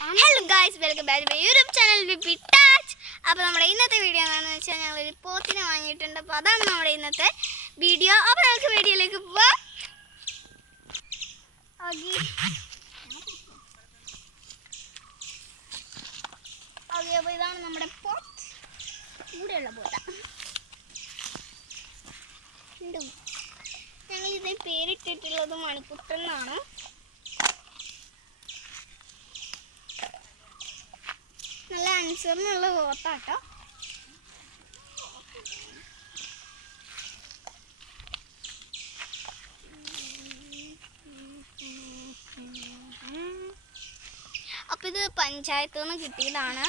Hello guys, welcome back to my YouTube channel VP touch. അപ്പോൾ നമ്മുടെ ഇന്നത്തെ video എന്താണെന്ന് വെച്ചാൽ ഞങ്ങളൊരു പോത്തിനെ വാങ്ങിയിട്ടുണ്ട്. അപ്പോൾ അതാണ് നമ്മുടെ ഇന്നത്തെ വീഡിയോ. അപ്പോൾ നമുക്ക് വീഡിയോയിലേക്ക് പോവാം. അപ്പോൾ ഇതാണ് നമ്മുടെ പോത്ത്, കൂടെയുള്ള പോത്ത. ഞങ്ങൾ ഇത് പേരിട്ടിട്ടുള്ളത് മണിക്കുട്ടൻ എന്നാണ്. നല്ല അനുസരണമുള്ള പോത്താട്ടോ. അപ്പം ഇത് പഞ്ചായത്തിൽ നിന്ന് കിട്ടിയതാണ്.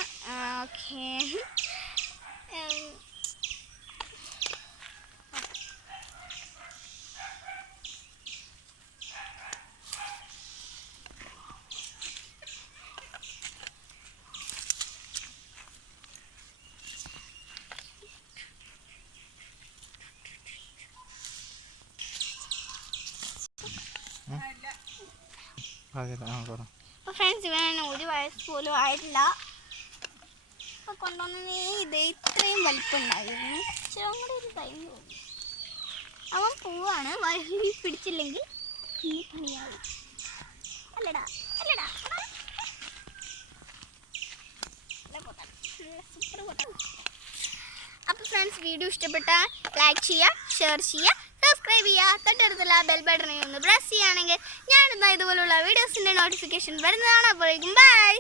ഓക്കെ, അപ്പോൾ ഫ്രണ്ട്സ്, ഇവന് ഒരു വയസ്സ് പോലും ആയിട്ടില്ല. അപ്പോൾ കൊണ്ടുവന്ന ഇത് ഇത്രയും വലിപ്പമുണ്ടായിരുന്നു. ഇച്ചിരി കൂടെ ഒരു ടൈം തോന്നി. അവൻ പോവാണ്. വയറിൽ പിടിച്ചില്ലെങ്കിൽ പിന്നെ പണിയാവും. അല്ലടാ അല്ലടാ സൂപ്പർ പോട്ടാ. അപ്പോൾ ഫ്രണ്ട്സ്, വീഡിയോ ഇഷ്ടപ്പെട്ടാൽ ലൈക്ക് ചെയ്യുക, ഷെയർ ചെയ്യുക, സബ്സ്ക്രൈബ് ചെയ്യുക. തൊട്ടടുത്തുള്ള ബെൽ ബട്ടണിൽ ഒന്ന് പ്രസ് ചെയ്യുകയാണെങ്കിൽ ഞാനിതാ ഇതുപോലുള്ള വീഡിയോസിൻ്റെ നോട്ടിഫിക്കേഷൻ വരുന്നതാണ്. അപ്പോഴേക്കും ബൈ.